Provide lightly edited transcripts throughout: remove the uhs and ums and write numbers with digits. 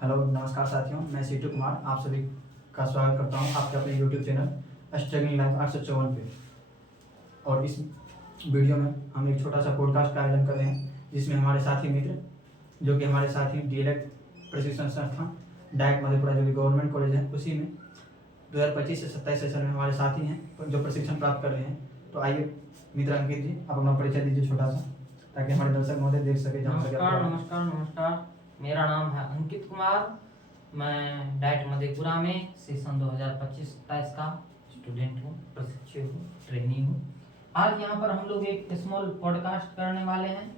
Hello नमस्कार साथियों, मैं सीटू कुमार आप सभी का स्वागत करता हूं आपके अपने यूट्यूब चैनल स्ट्रगलिंग लाइफ 854 पे। और इस वीडियो में हम एक छोटा सा पॉडकास्ट का आयोजन कर रहे हैं, जिसमें हमारे साथी मित्र जो कि हमारे साथी डीएलएड प्रशिक्षण संस्थान डाइट मधेपुरा जो कि गवर्नमेंट कॉलेज है, उसी में 2025 से 27 सेशन में हमारे साथी हैं जो प्रशिक्षण प्राप्त कर रहे हैं। तो आइए मित्र अंकित जी, आप अपना परिचय दीजिए छोटा सा, ताकि हमारे दर्शक महोदय देख सके, जान सके। नमस्कार। मेरा नाम है अंकित कुमार। मैं डाइट मधेपुरा में सेशन 2025-27 का स्टूडेंट हूँ, प्रशिक्षु हूँ, ट्रेनी हूँ। आज यहाँ पर हम लोग एक स्मॉल पॉडकास्ट करने वाले हैं,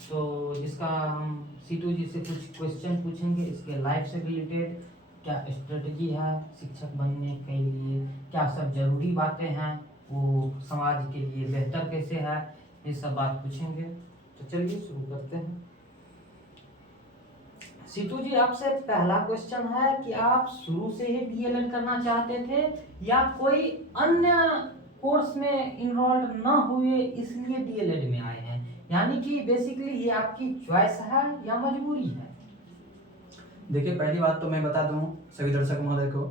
तो जिसका हम सीटू जी से कुछ क्वेश्चन पूछेंगे इसके लाइफ से रिलेटेड। क्या स्ट्रेटजी है शिक्षक बनने के लिए, क्या सब जरूरी बातें हैं, वो समाज के लिए बेहतर कैसे है, ये सब बात पूछेंगे। तो चलिए शुरू करते हैं। सीटू जी, आपसे पहला क्वेश्चन है कि आप शुरू से ही डीएलएड करना चाहते थे या कोई अन्य कोर्स में इनरोल्ड न हुए इसलिए डीएलएड में आए हैं? यानी कि बेसिकली ये आपकी चॉइस है या मजबूरी है? देखिए, पहली बात तो मैं बता दूं सभी दर्शक महोदय को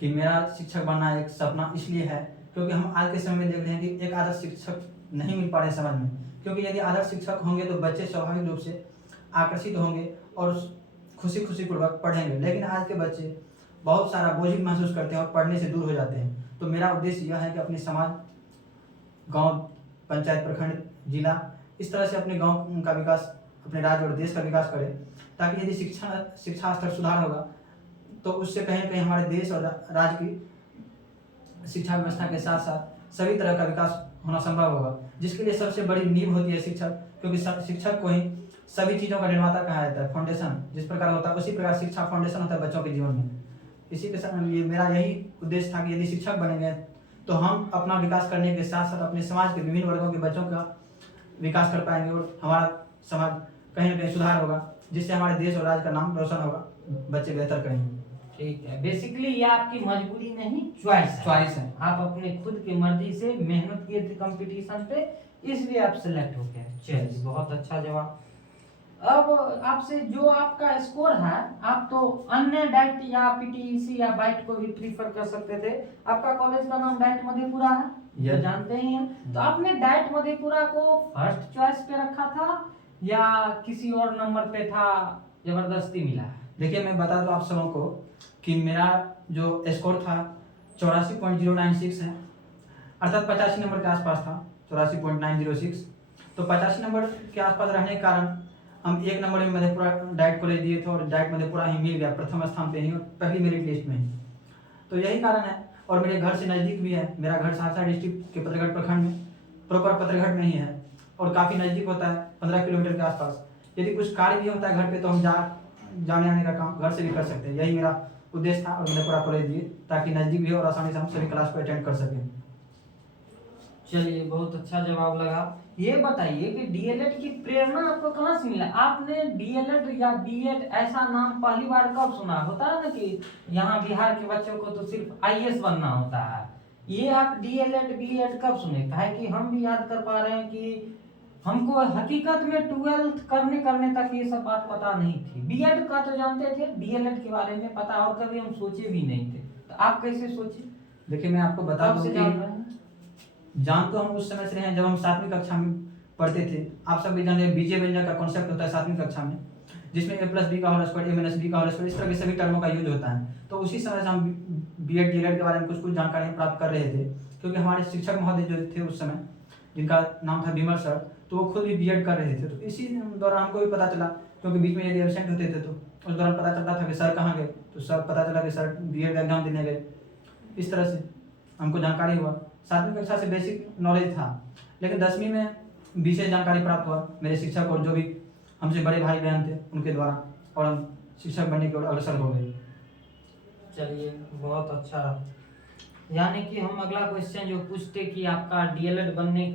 कि मेरा शिक्षक बनना एक सपना इसलिए है क्योंकि हम आज के समय में देख रहे हैं कि एक आदर्श शिक्षक नहीं मिल पा रहे समाज में। क्योंकि यदि आदर्श शिक्षक होंगे तो बच्चे स्वाभाविक रूप से आकर्षित होंगे और खुशी पूर्वक पढ़ेंगे, लेकिन आज के बच्चे बहुत सारा बोझिल महसूस करते हैं और पढ़ने से दूर हो जाते हैं। तो मेरा उद्देश्य यह है कि अपने समाज, गांव, पंचायत, प्रखंड, जिला, इस तरह से अपने गांव का विकास, अपने राज्य और देश का विकास करें, ताकि यदि शिक्षा स्तर सुधार होगा तो उससे कहीं न कहीं हमारे देश और राज्य की शिक्षा व्यवस्था के साथ साथ सभी तरह का विकास होना संभव होगा, जिसके लिए सबसे बड़ी नींव होती है शिक्षक। क्योंकि शिक्षक को ही सभी चीज़ों का निर्माता कहा जाता है, फाउंडेशन जिस प्रकार होता है उसी प्रकार शिक्षा फाउंडेशन होता है बच्चों के जीवन में। इसी के साथ ये मेरा यही उद्देश्य था कि यदि शिक्षक बनेंगे तो हम अपना विकास करने के साथ साथ अपने समाज के विभिन्न वर्गों के बच्चों का विकास कर पाएंगे और हमारा समाज कहीं ना कहीं सुधार होगा, जिससे हमारे देश और राज्य का नाम रोशन होगा, बच्चे बेहतर करेंगे। ठीक है, बेसिकली ये आपकी मजबूरी नहीं, चॉइस है। आप अपने खुद की मर्जी से मेहनत किए थे कंपटीशन पे, इसलिए आप सिलेक्ट हो गए। चलिए, बहुत अच्छा जवाब। अब आपसे जो आपका स्कोर है, आप तो अन्य डाइट या पीटीईसी या बाइट को भी प्रीफर कर सकते थे। आपका कॉलेज का नाम डाइट मधेपुरा है, ये जानते ही हैं। तो आपने डाइट मधेपुरा को फर्स्ट चॉइस पे रखा था या किसी और नंबर पे था, जबरदस्ती मिला है? देखिए, मैं बता दूं आप सबों को कि मेरा जो स्कोर था 84.096 है, अर्थात 85 नंबर के आसपास था, 84.906। तो 85 नंबर के आसपास रहने के कारण हम एक नंबर में मधेपुरा डाइट कॉलेज दिए थे और डाइट मधेपुरा ही मिल गया प्रथम स्थान पे ही और पहली मेरिट लिस्ट में ही। तो यही कारण है, और मेरे घर से नज़दीक भी है। मेरा घर सहरसा डिस्ट्रिक्ट के पत्रगढ़ प्रखंड में, प्रॉपर पत्रगढ़ में ही है और काफ़ी नज़दीक होता है, 15 किलोमीटर के आसपास। यदि कुछ कार्य भी होता है घर पे तो हम जाने आने का काम घर से भी कर सकते हैं। यही मेरा उद्देश्य था और मधेपुरा कॉलेज दिए, ताकि नज़दीक भी हो और आसानी से हम सभी क्लास को अटेंड कर सकें। चलिए, बहुत अच्छा जवाब लगा। ये बताइए कि डीएलएड की प्रेरणा आपको कहाँ से मिला? आपने डीएलएड या बीएड ऐसा नाम पहली बार कब सुना? होता है ना कि यहाँ बिहार के बच्चों को तो सिर्फ आईएएस बनना होता है, ये आप डीएलएड बीएड कब सुने? है कि हम भी याद कर पा रहे हैं कि हमको हकीकत में 12th करने तक ये सब बात पता नहीं थी। बीएड का तो जानते थे, डीएलएड के बारे में पता और कभी हम सोचे भी नहीं थे। तो आप कैसे सोचे? देखिए, मैं आपको बता दूं कि जान तो हम उस समय से रहे हैं जब हम 7वीं कक्षा में पढ़ते थे। आप सब भी जानते हैं बीजे व्यंजक का कॉन्सेप्ट होता है 7वीं कक्षा में, जिसमें a+b का होल स्क्वायर, a-b का होल स्क्वायर, इस तरह के सभी टर्मों का यूज होता है। तो उसी समय से हम बीएड डीएलएड के बारे में कुछ जानकारी प्राप्त कर रहे थे, क्योंकि हमारे शिक्षक महोदय जो थे उस समय, जिनका नाम था विमल सर, तो वो खुद भी बीएड कर रहे थे। तो इसी दौरान हमको भी पता चला, क्योंकि बीच में यदि एबसेंट होते थे तो उस दौरान पता चलता था कि सर कहाँ गए, तो सर पता चला कि सर बीएड का एग्जाम देने गए। इस तरह से हमको जानकारी हुआ। 7वीं कक्षा से बेसिक नॉलेज था, लेकिन 10वीं में विशेष जानकारी प्राप्त हुआ मेरे शिक्षक और जो भी हमसे बड़े भाई बहन थे उनके द्वारा, और हम शिक्षक बनने की ओर अग्रसर हो गए। चलिए, बहुत अच्छा। यानी कि हम अगला क्वेश्चन जो पूछते कि आपका डीएलएड बनने,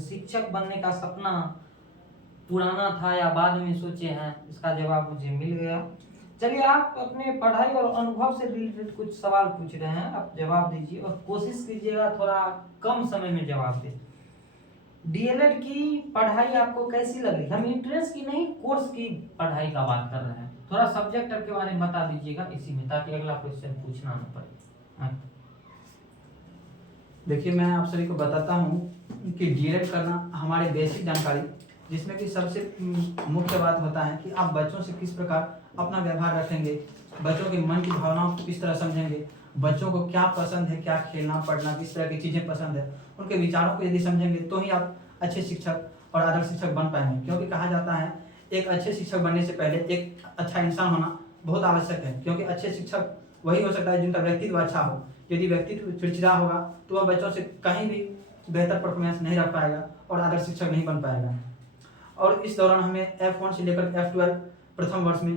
शिक्षक बनने का सपना पुराना था या बाद में सोचे हैं, इसका जवाब मुझे मिल गया। चलिए, आप अपने पढ़ाई और अनुभव से रिलेटेड कुछ सवाल पूछ रहे हैं, आप जवाब दीजिए और कोशिश कीजिएगा थोड़ा कम समय में जवाब दें। डीएलएड की पढ़ाई आपको कैसी लग रही? हम इंट्रेंस की नहीं, कोर्स की पढ़ाई का बात कर रहे हैं। थोड़ा सब्जेक्ट के बारे में बता दीजिएगा इसी में, ताकि अगला क्वेश्चन पूछना न पड़े। हाँ। देखिए मैं आप सभी को बताता हूँ कि डीएलएड करना हमारे बेसिक जानकारी, जिसमें कि सबसे मुख्य बात होता है कि आप बच्चों से किस प्रकार अपना व्यवहार रखेंगे, बच्चों के मन की भावनाओं को किस तरह समझेंगे, बच्चों को क्या पसंद है, क्या खेलना पढ़ना, किस तरह की चीज़ें पसंद है, उनके विचारों को यदि समझेंगे तो ही आप अच्छे शिक्षक और आदर्श शिक्षक बन पाएंगे। क्योंकि कहा जाता है एक अच्छे शिक्षक बनने से पहले एक अच्छा इंसान होना बहुत आवश्यक है, क्योंकि अच्छे शिक्षक वही हो सकता है जिनका व्यक्तित्व अच्छा हो। यदि व्यक्तित्व चिड़चिड़ा होगा तो वह बच्चों से कहीं भी बेहतर परफॉर्मेंस नहीं रख पाएगा और आदर्श शिक्षक नहीं बन पाएगा। और इस दौरान हमें F1 से लेकर F12 प्रथम वर्ष में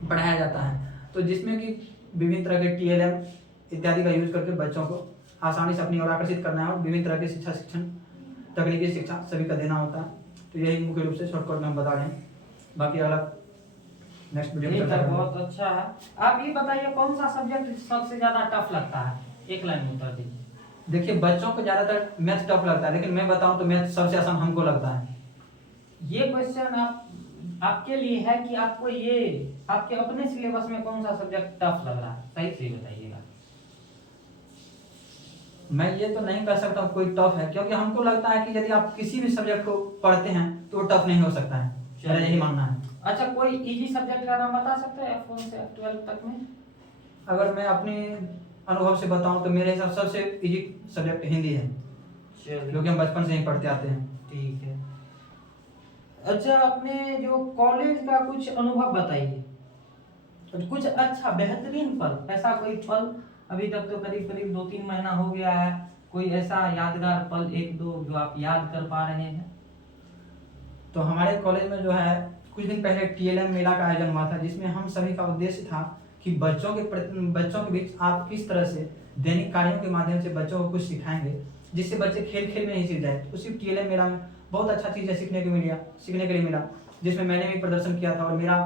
पढ़ाया जाता है, तो जिसमें कि विभिन्न तरह के TLM इत्यादि का यूज करके बच्चों को आसानी से अपनी ओर आकर्षित करना है और विभिन्न तरह के शिक्षण तकनीकी शिक्षा सभी का देना होता है। तो यही मुख्य रूप से शॉर्टकट में हम बता रहे हैं, बाकी अगला नेक्स्ट वीडियो में ठीक चर्चा है, करेंगे। बहुत अच्छा है। आप ये बताइए कौन सा सब्जेक्ट सबसे ज्यादा टफ लगता है, एक लाइन में उत्तर दीजिए। देखिए बच्चों को ज़्यादातर मैथ टफ लगता है, लेकिन मैं बताऊं तो मैथ सबसे आसान हमको लगता है। ये क्वेश्चन आपके लिए है कि आपको ये आपके अपने सिलेबस में कौन सा सब्जेक्ट टफ लग रहा है, सही से बताइएगा। मैं ये तो नहीं कह सकता कोई टफ है, क्योंकि हमको लगता है कि यदि आप किसी भी सब्जेक्ट को पढ़ते हैं तो वो टफ नहीं हो सकता है, मेरा यही मानना है। अच्छा, कोई इजी सब्जेक्ट का नाम बता सकते हैं F1 से F12 तक में? अगर मैं अपने अनुभव से बताऊं तो मेरे हिसाब सबसे इजी सब्जेक्ट हिंदी है, क्योंकि हम बचपन से ही पढ़ते आते हैं। ठीक है। अच्छा, अपने जो कॉलेज का कुछ अनुभव बताइए, कुछ अच्छा बेहतरीन पल, ऐसा कोई पल अभी तक तो करीब करीब 2-3 महीना हो गया है, कोई ऐसा यादगार पल एक दो जो आप याद कर पा रहे हैं? तो हमारे कॉलेज में जो है कुछ दिन पहले TLM मेला का आयोजन हुआ था, जिसमें हम सभी का उद्देश्य था कि बच्चों के बीच आप किस तरह से दैनिक कार्यों के माध्यम से बच्चों को कुछ सिखाएंगे जिससे बच्चे खेल खेल में ही सीख जाए। उसी TLM मेला में बहुत अच्छा चीज़ें सीखने के लिए मिला, जिसमें मैंने भी प्रदर्शन किया था और मेरा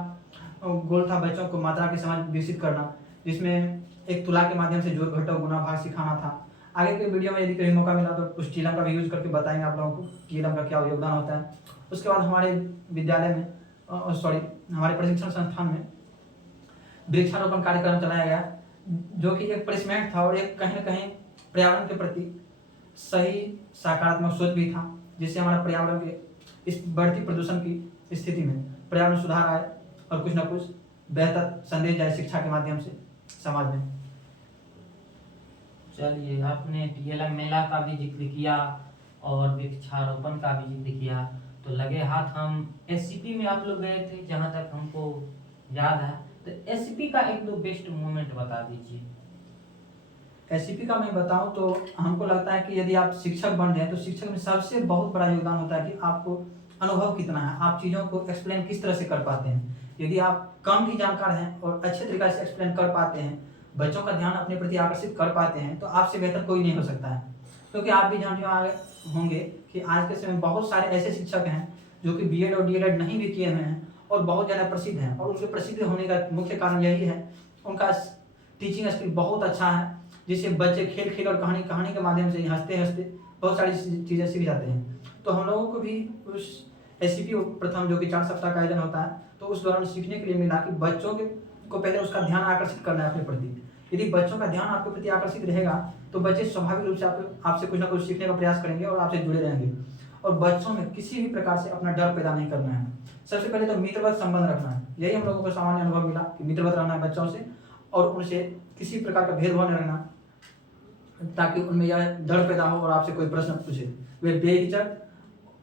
गोल था बच्चों को मात्रा की समझ विकसित करना, जिसमें एक तुला के माध्यम से जोड़ घटाव गुणा भाग सिखाना था। आगे के वीडियो में यदि कहीं मौका मिला तो उस TLM का भी यूज करके बताएंगे आप लोगों को TLM का क्या योगदान होता है। उसके बाद हमारे विद्यालय में हमारे प्रशिक्षण संस्थान में वृक्षारोपण कार्यक्रम चलाया गया, जो कि एक पनिशमेंट था और एक कहीं ना कहीं पर्यावरण के प्रति सही सकारात्मक सोच भी था, जिससे हमारा पर्यावरण के इस बढ़ती प्रदूषण की स्थिति में पर्यावरण सुधार आए और कुछ ना कुछ बेहतर संदेश जाए शिक्षा के माध्यम से समाज में। चलिए, आपने TLM मेला का भी जिक्र किया और वृक्षारोपण का भी जिक्र किया, तो लगे हाथ हम SCP में आप लोग गए थे जहाँ तक हमको याद है, तो SCP का एक दो बेस्ट मोमेंट बता दीजिए। SCP का मैं बताऊं तो हमको लगता है कि यदि आप शिक्षक बन रहे हैं तो शिक्षक में सबसे बहुत बड़ा योगदान होता है कि आपको अनुभव कितना है, आप चीज़ों को एक्सप्लेन किस तरह से कर पाते हैं। यदि आप कम भी जानकार हैं और अच्छे तरीके से एक्सप्लेन कर पाते हैं, बच्चों का ध्यान अपने प्रति आकर्षित कर पाते हैं, तो आपसे बेहतर कोई नहीं हो सकता है। क्योंकि आप भी जानते होंगे कि आज के समय में बहुत सारे ऐसे शिक्षक हैं जो कि BEd और DElEd नहीं भी किए हुए हैं और बहुत ज़्यादा प्रसिद्ध हैं, और उनके प्रसिद्ध होने का मुख्य कारण यही है उनका टीचिंग स्किल बहुत अच्छा है, जिससे बच्चे खेल खेल और कहानी के माध्यम से हंसते हंसते बहुत सारी चीज़ें सीख जाते हैं। तो हम लोगों को भी उस SCP प्रथम जो कि 4 सप्ताह का आयोजन होता है, तो उस दौरान सीखने के लिए मिला कि बच्चों को पहले उसका ध्यान आकर्षित करना है अपने प्रति। यदि बच्चों का ध्यान आपके प्रति आकर्षित रहेगा तो बच्चे स्वाभाविक रूप से आपसे कुछ ना कुछ सीखने का प्रयास करेंगे और आपसे जुड़े रहेंगे। और बच्चों में किसी भी प्रकार से अपना डर पैदा नहीं करना है, सबसे पहले तो मित्रवत संबंध रखना है। यही हम लोगों को सामान्य अनुभव मिला कि मित्रवत रहना है बच्चों से और उनसे किसी प्रकार का भेदभाव नहीं रखना, ताकि उनमें यह डर पैदा हो और आपसे कोई प्रश्न पूछे वे बेहिचक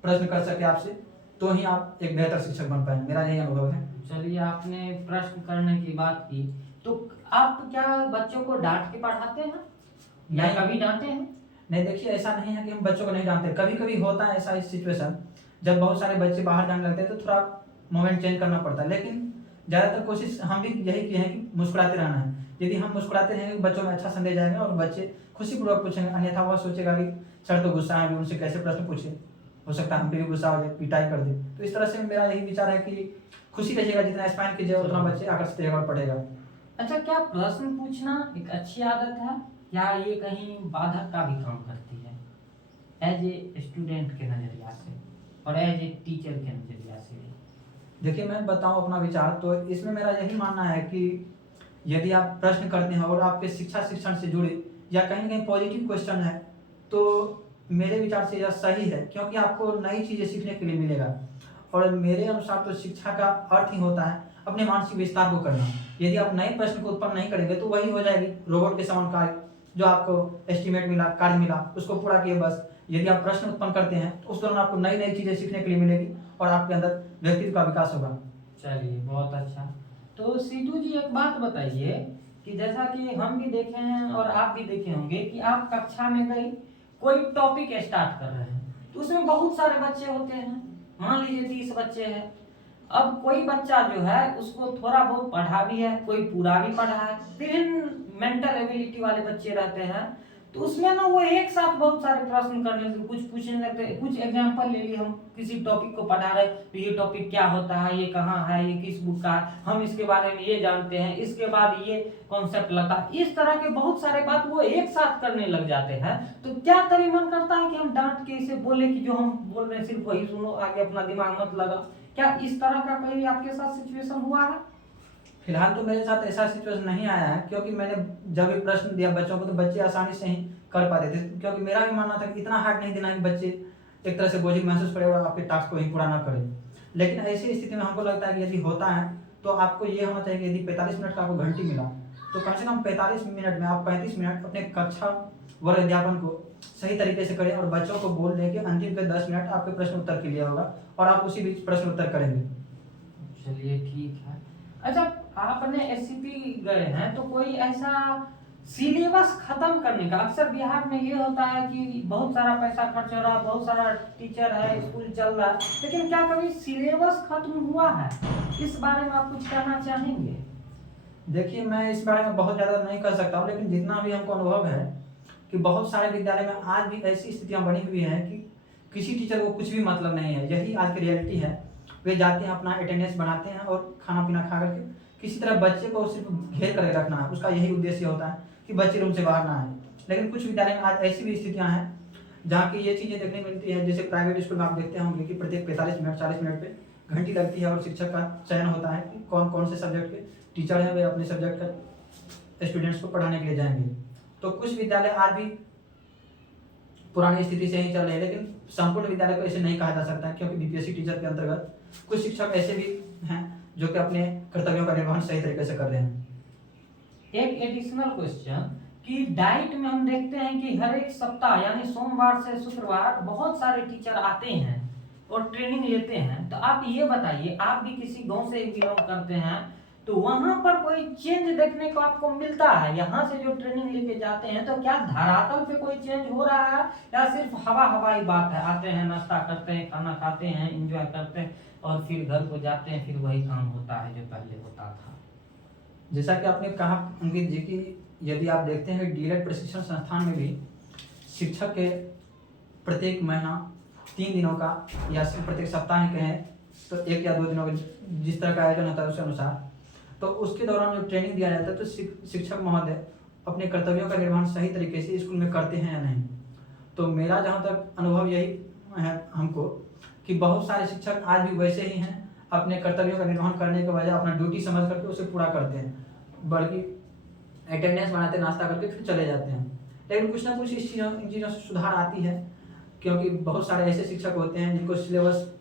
प्रश्न कर सके आपसे, तो ही आप एक बेहतर शिक्षक बन पाएंगे। मेरा यही अनुभव है। चलिए, आपने प्रश्न करने की बात की, तो आप क्या बच्चों को डांट के पढ़ाते हैं या नहीं। कभी डांटे हैं? नहीं, देखिए ऐसा नहीं है कि हम बच्चों को नहीं जानते, कभी कभी होता है ऐसा सिचुएशन जब बहुत सारे बच्चे बाहर जाने लगते हैं तो थोड़ा मोमेंट चेंज करना पड़ता है, लेकिन ज़्यादातर कोशिश हम भी यही किए हैं कि मुस्कुराते रहना है। यदि हम मुस्कुराते रहेंगे बच्चों में अच्छा संदेश जाएगा और बच्चे खुशीपूर्वक पूछेंगे, अन्यथा वह सोचेगा कि सर तो गुस्सा है, उनसे कैसे प्रश्न पूछे, हो सकता है हम पे भी गुस्सा हो जाए, पिटाई कर दे। तो इस तरह से मेरा यही विचार है कि खुशी रहिएगा, जितना एक्सपांड कीजिएगा उतना बच्चे आकर्षित रहेगा और पढ़ेगा। अच्छा, क्या प्रश्न पूछना एक अच्छी आदत है या ये कहीं बाधक का भी काम करती है, एज ए स्टूडेंट के नजरिया से और एज ए टीचर के नजरिया से भी? देखिए मैं बताऊं अपना विचार, तो इसमें मेरा यही मानना है कि यदि आप प्रश्न करते हैं और आपके शिक्षण से जुड़े या कहीं ना कहीं पॉजिटिव क्वेश्चन है, तो मेरे विचार से यह सही है, क्योंकि आपको नई चीज़ें सीखने के लिए मिलेगा। और मेरे अनुसार तो शिक्षा का अर्थ ही होता है अपने मानसिक विस्तार को करना। यदि आप नए प्रश्न को उत्पन्न नहीं करेंगे तो वही हो जाएगी रोबोट के समान कार्य, जो आपको एस्टिमेट मिला, कार्य मिला, उसको पूरा किए बस। यदि आप प्रश्न उत्पन्न करते हैं तो उस दौरान आपको नई नई चीज़ें सीखने के लिए मिलेगी और आपके अंदर व्यक्तित्व का विकास होगा। चलिए बहुत अच्छा। तो सीटू जी एक बात बताइए कि जैसा कि हम भी देखे हैं और आप भी देखे होंगे कि आप कक्षा में गई कोई टॉपिक स्टार्ट कर रहे हैं, तो उसमें बहुत सारे बच्चे होते हैं, मान लीजिए 30 बच्चे हैं। अब कोई बच्चा जो है उसको थोड़ा बहुत पढ़ा भी है, कोई पूरा भी पढ़ा है, विभिन्न मेंटल एबिलिटी वाले बच्चे रहते हैं। तो उसमें ना वो एक साथ बहुत सारे प्रश्न करने लगते, कुछ पूछने लगते। कुछ एग्जांपल ले लिए, हम किसी टॉपिक को पढ़ा रहे तो ये टॉपिक क्या होता है, ये कहाँ है, ये किस बुक का है, हम इसके बारे में ये जानते हैं, इसके बाद ये कॉन्सेप्ट लगता है। इस तरह के बहुत सारे बात वो एक साथ करने लग जाते हैं। तो क्या तभी मन करता है कि हम डांट के इसे बोले कि जो हम बोल रहे हैं सिर्फ वही सुनो, आगे अपना दिमाग मत लगा। क्या इस तरह का कहीं आपके साथ सिचुएशन हुआ है? फिलहाल तो मेरे साथ ऐसा सिचुएशन नहीं आया है, क्योंकि मैंने जब भी प्रश्न दिया बच्चों को तो बच्चे आसानी से ही कर पाते थे, क्योंकि मेरा भी मानना था कि इतना हार्ड नहीं देना कि बच्चे एक तरह से बोझिल महसूस करे और आपके टास्क को ही पूरा ना करें। लेकिन ऐसी स्थिति में हमको लगता है कि यदि होता है तो आपको ये होना चाहिए कि यदि 45 मिनट का आपको घंटी मिला तो कम से कम 45 मिनट में आप 35 मिनट अपने कक्षा वर्ग अध्यापन को सही तरीके से करें और बच्चों को बोल दें कि अंतिम के 10 मिनट आपके प्रश्न उत्तर के लिए होगा और आप उसी बीच प्रश्न उत्तर करेंगे। चलिए ठीक है। अच्छा, आपने एससीपी गए हैं तो कोई ऐसा सिलेबस खत्म करने का, अक्सर बिहार में ये होता है कि बहुत सारा पैसा खर्च हो रहा है, बहुत सारा टीचर है, स्कूल चल रहा है, लेकिन क्या कभी सिलेबस खत्म हुआ है? इस बारे में आप कुछ कहना चाहेंगे? देखिए मैं इस बारे में बहुत ज़्यादा नहीं कर सकता हूँ, लेकिन जितना भी हमको अनुभव है कि बहुत सारे विद्यालय में आज भी ऐसी स्थितियाँ बनी हुई हैं कि किसी टीचर को कुछ भी मतलब नहीं है। यही आज की रियलिटी है। वे जाते हैं, अपना अटेंडेंस बनाते हैं और खाना पीना खा करके किसी तरह बच्चे को सिर्फ घेर कर रखना है, उसका यही उद्देश्य होता है कि बच्चे रूम से बाहर ना आए। लेकिन कुछ विद्यालय में आज ऐसी भी स्थितियाँ हैं जहाँ की ये चीज़ें देखने मिलती है। जैसे प्राइवेट स्कूल में आप देखते होंगे कि प्रत्येक 45 मिनट 40 मिनट पे घंटी लगती है और शिक्षक का चयन होता है कि कौन कौन से सब्जेक्ट के टीचर हैं वे अपने सब्जेक्ट का स्टूडेंट्स को पढ़ाने के लिए जाएंगे। तो कुछ विद्यालय आज भी पुरानी स्थिति से ही चल रहे हैं, लेकिन संपूर्ण विद्यालय को ऐसे नहीं कहा जा सकता, क्योंकि बीपीएससी टीचर के अंतर्गत कुछ शिक्षक ऐसे भी हैं जो कि अपने कर्तव्यों का निर्वहन सही तरीके से कर रहे हैं। एक एडिशनल क्वेश्चन कि डाइट में हम देखते हैं कि हर एक सप्ताह यानी सोमवार से शुक्रवार बहुत सारे टीचर आते हैं और ट्रेनिंग लेते हैं। तो आप ये बताइए, आप भी किसी गांव से बिलोंग करते हैं, तो वहां पर कोई चेंज देखने को आपको मिलता है? यहाँ से जो ट्रेनिंग लेके जाते हैं तो क्या धरातल पे कोई चेंज हो रहा है या सिर्फ हवाई बात है? आते हैं, नाश्ता करते हैं, खाना खाते हैं, एंजॉय करते हैं और फिर घर को जाते हैं, फिर वही काम होता है जो पहले होता था। जैसा कि आपने कहा अंकित जी की यदि आप देखते हैं कि डीएलएड प्रशिक्षण संस्थान में भी शिक्षक के प्रत्येक महीना 3 दिनों का या प्रत्येक सप्ताह ही कहें तो 1 या 2 दिनों का जिस तरह का आयोजन होता है उस अनुसार, तो उसके दौरान जो ट्रेनिंग दिया जाता है तो शिक्षक महोदय अपने कर्तव्यों का निर्वहन सही तरीके से स्कूल में करते हैं या नहीं। तो मेरा जहाँ तक अनुभव यही है हमको कि बहुत सारे शिक्षक आज भी वैसे ही हैं, अपने कर्तव्यों का निर्वहन करने के बजाय अपना ड्यूटी समझ करके उसे पूरा करते हैं, बल्कि अटेंडेंस बनाते, नाश्ता करके फिर चले जाते हैं। लेकिन कुछ ना कुछ इन चीज़ों से सुधार आती है, क्योंकि बहुत सारे ऐसे शिक्षक होते हैं जिनको सिलेबस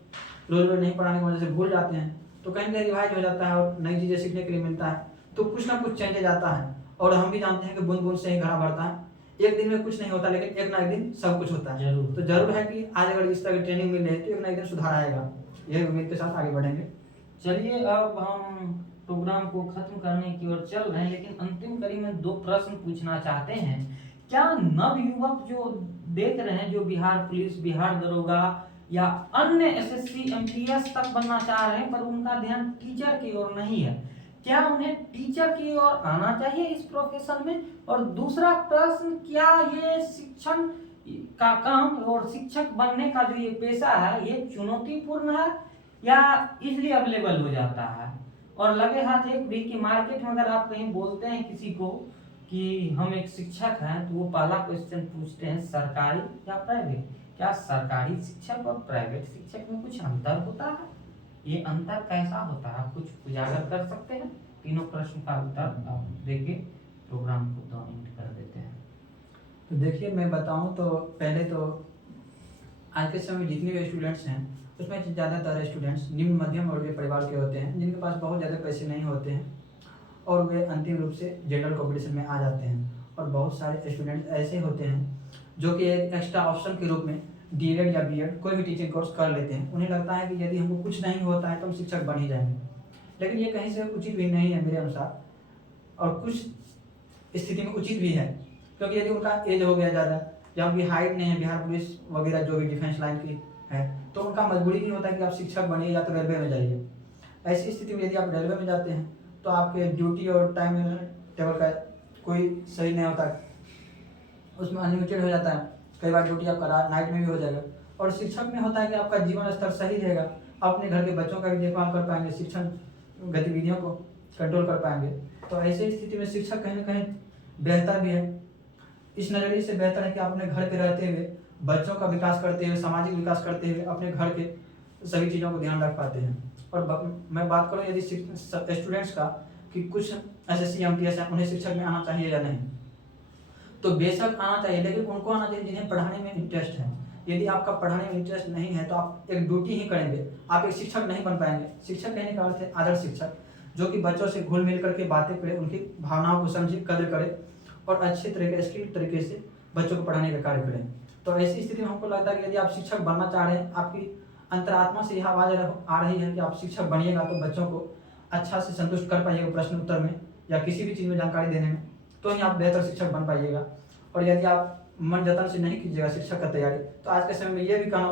रोज नहीं पढ़ाने की वजह से भूल जाते हैं, तो कहीं कहीं रिवाइज हो जाता है और नई चीज़ें सीखने के लिए मिलता है, तो कुछ ना कुछ चेंजेज आता है। और हम भी जानते हैं कि बूंद बूंद से ही घड़ा भरता है, एक दिन में कुछ नहीं होता, लेकिन एक ना एक दिन सब कुछ होता है। तो जरूर है कि आज अगर इस तरह की ट्रेनिंग मिल रही है तो एक ना एक दिन सुधार आएगा। यही उम्मीद के साथ आगे बढ़ेंगे। चलिए अब हम प्रोग्राम को खत्म करने की ओर चल रहे हैं, लेकिन अंतिम कड़ी में 2 प्रश्न पूछना चाहते हैं। क्या नव युवक जो देख रहे हैं, जो बिहार पुलिस, बिहार दरोगा या अन्य एसएससी एमटीएस तक बनना चाह रहे हैं पर उनका ध्यान टीचर की ओर नहीं है, क्या उन्हें टीचर की ओर आना चाहिए इस प्रोफेशन में? और दूसरा प्रश्न, क्या ये शिक्षण का काम और शिक्षक बनने का जो ये पेशा है ये चुनौतीपूर्ण है या इजीली अवेलेबल हो जाता है? और लगे हाथ एक भी कि मार्केट में अगर आप कहीं बोलते हैं किसी को कि हम एक शिक्षक हैं, तो वो पहला क्वेश्चन पूछते हैं सरकारी या प्राइवेट। क्या सरकारी शिक्षक और प्राइवेट शिक्षक में कुछ अंतर होता है? ये अंतर कैसा होता है, आप कुछ उजागर कर सकते हैं? तीनों प्रश्न का उत्तर आप देके प्रोग्राम को 2 मिनट कर देते हैं। तो देखिए, मैं बताऊं तो पहले तो आज के समय में जितने भी स्टूडेंट्स हैं उसमें ज़्यादातर स्टूडेंट्स निम्न मध्यम वर्ग के परिवार के होते हैं, जिनके पास बहुत ज़्यादा पैसे नहीं होते हैं और वे अंतिम रूप से जनरल कॉम्पिटिशन में आ जाते हैं। और बहुत सारे स्टूडेंट्स ऐसे होते हैं जो कि एक एक्स्ट्रा ऑप्शन के रूप में डीएलएड या बीएड कोई भी टीचिंग कोर्स कर लेते हैं। उन्हें लगता है कि यदि हमको कुछ नहीं होता है तो हम शिक्षक बन ही जाएंगे, लेकिन ये कहीं से उचित भी नहीं है मेरे अनुसार, और कुछ स्थिति में उचित भी है, क्योंकि यदि उनका एज हो गया ज़्यादा या उनकी हाइट नहीं है, बिहार पुलिस वगैरह जो भी डिफेंस लाइन की है, तो उनका मजबूरी भी होता है कि आप शिक्षक बनिए या तो रेलवे में जाइए। ऐसी स्थिति में यदि आप रेलवे में जाते हैं तो आपके ड्यूटी और टाइम टेबल का कोई सही नहीं होता, उसमें अनलिमिटेड हो जाता है, कई बार ड्यूटी आपका नाइट में भी हो जाएगा। और शिक्षक में होता है कि आपका जीवन स्तर सही रहेगा, आप अपने घर के बच्चों का भी देखभाल कर पाएंगे, शिक्षण गतिविधियों को कंट्रोल कर पाएंगे। तो ऐसी स्थिति में शिक्षक कहीं ना कहीं बेहतर भी है। इस नज़रिए से बेहतर है कि आप अपने घर पे रहते हुए बच्चों का विकास करते हुए, सामाजिक विकास करते हुए अपने घर के सभी चीज़ों को ध्यान रख पाते हैं। और मैं बात करूँ यदि स्टूडेंट्स का कि कुछ एसएससी एमटीएस है, उन्हें शिक्षक में आना चाहिए या नहीं, तो बेशक आना चाहिए, लेकिन उनको आना चाहिए जिन्हें पढ़ाने में इंटरेस्ट है। यदि आपका पढ़ाने में इंटरेस्ट नहीं है तो आप एक ड्यूटी ही करेंगे, आप एक शिक्षक नहीं बन पाएंगे। शिक्षक कहने का अर्थ है आदर्श शिक्षक, जो कि बच्चों से घुल मिल करके बातें करे, उनकी भावनाओं को समझे, कदर करे और अच्छे तरीके स्किल तरीके से बच्चों को पढ़ाने का कार्य करें। तो ऐसी स्थिति में हमको लगता है कि यदि आप शिक्षक बनना चाह रहे हैं, आपकी अंतरात्मा से यह आवाज़ आ रही है कि आप शिक्षक बनिएगा तो बच्चों को अच्छा से संतुष्ट कर पाइएगा प्रश्न उत्तर में या किसी भी चीज़ में जानकारी देने में, तो ही आप बेहतर शिक्षक बन पाइएगा। और यदि आप मन जतन से नहीं कीजिएगा शिक्षक का तैयारी, तो आज के समय में यह भी कहना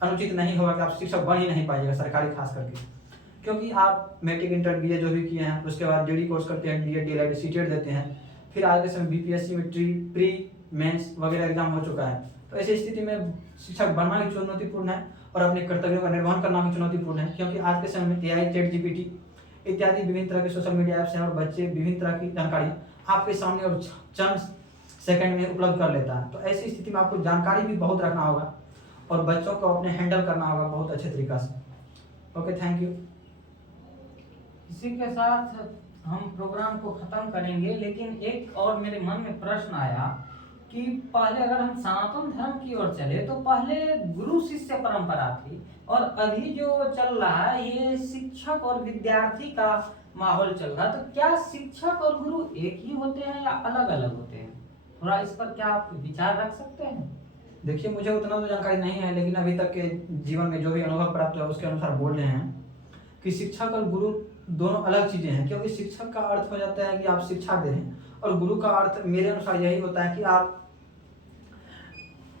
अनुचित नहीं होगा कि आप शिक्षक बन ही नहीं पाइएगा, सरकारी खास करके, क्योंकि आप मैट्रिक इंटर बीए जो भी किए हैं, उसके बाद डीडी कोर्स करते हैं, डीएड डीएलएड सीटेट देते हैं, फिर आज के समय बीपीएससी में प्री मेंस वगैरह एग्जाम हो चुका है। तो ऐसी स्थिति में शिक्षक बनना भी चुनौतीपूर्ण है और अपने कर्तव्यों का निर्वहन करना भी चुनौतीपूर्ण है, क्योंकि आज के समय में एआई, चैट जीपीटी इत्यादि विभिन्न तरह के सोशल मीडिया ऐप्स हैं और बच्चे विभिन्न तरह की जानकारी आपके सामने और चंद सेकंड में उपलब्ध कर लेता है। तो ऐसी स्थिति में आपको जानकारी भी बहुत रखना होगा और बच्चों को अपने हैंडल करना होगा बहुत अच्छे तरीका से। Okay, thank you. इसी के साथ हम प्रोग्राम को खत्म करेंगे, लेकिन एक और मेरे मन में प्रश्न आया कि पहले अगर हम सनातन धर्म की ओर चले तो पहले गुरु शिष्य परंपरा थी और अभी जो चल रहा है ये शिक्षक और विद्यार्थी का माहौल चल रहा है। तो क्या शिक्षक और गुरु एक ही होते हैं या अलग अलग होते हैं? थोड़ा इस पर क्या आप विचार रख सकते हैं? देखिए, मुझे उतना तो जानकारी नहीं है, लेकिन अभी तक के जीवन में जो भी अनुभव प्राप्त हुआ उसके अनुसार बोल रहे हैं कि शिक्षक और गुरु दोनों अलग चीज़ें हैं। क्योंकि शिक्षक का अर्थ हो जाता है कि आप शिक्षा दे रहे हैं और गुरु का अर्थ मेरे अनुसार यही होता है कि आप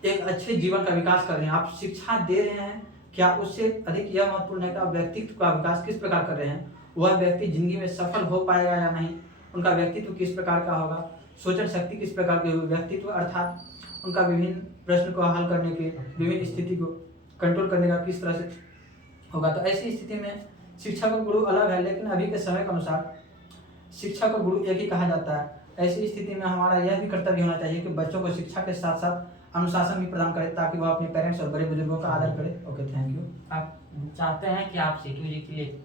एक अच्छे जीवन का विकास कर रहे हैं। आप शिक्षा दे रहे हैं, क्या उससे अधिक यह महत्वपूर्ण है कि आप व्यक्तित्व का विकास किस प्रकार कर रहे हैं, वह व्यक्ति जिंदगी में सफल हो पाएगा या नहीं, उनका व्यक्तित्व किस प्रकार का होगा, सोचन शक्ति किस प्रकार की होगी, व्यक्तित्व अर्थात उनका विभिन्न प्रश्न को हल करने के, विभिन्न स्थिति को कंट्रोल करने का किस तरह से होगा। तो ऐसी स्थिति में शिक्षक और गुरु अलग है, लेकिन अभी के समय के अनुसार शिक्षक और गुरु एक ही कहा जाता है। ऐसी स्थिति में हमारा यह भी कर्तव्य होना चाहिए कि बच्चों को शिक्षा के साथ साथ अनुशासन भी प्रदान करें, ताकि वह अपने पेरेंट्स और बड़े बुजुर्गों का आदर करें। Okay, thank you. आप चाहते हैं कि आप सीटू जी के लिए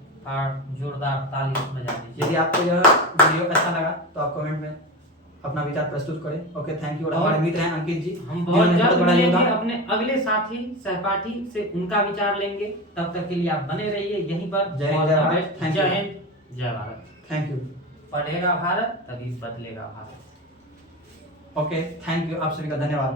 जोरदार ताली बजा दीजिए। यदि आपको यह वीडियो अच्छा लगा तो आप कमेंट में अपना विचार प्रस्तुत करें। Okay, thank you. और हमारे मित्र हैं अंकित जी, हम बहुत जल्द मिलेंगे अपने अगले साथी सहपाठी से, उनका विचार लेंगे। तब तक के लिए आप बने रहिए यहीं पर। जय हिंद, जय भारत। जय हिंद, जय भारत। Thank you. पढ़ेगा भारत तभी बदलेगा भारत। ओके, थैंक यू, आप सभी का धन्यवाद।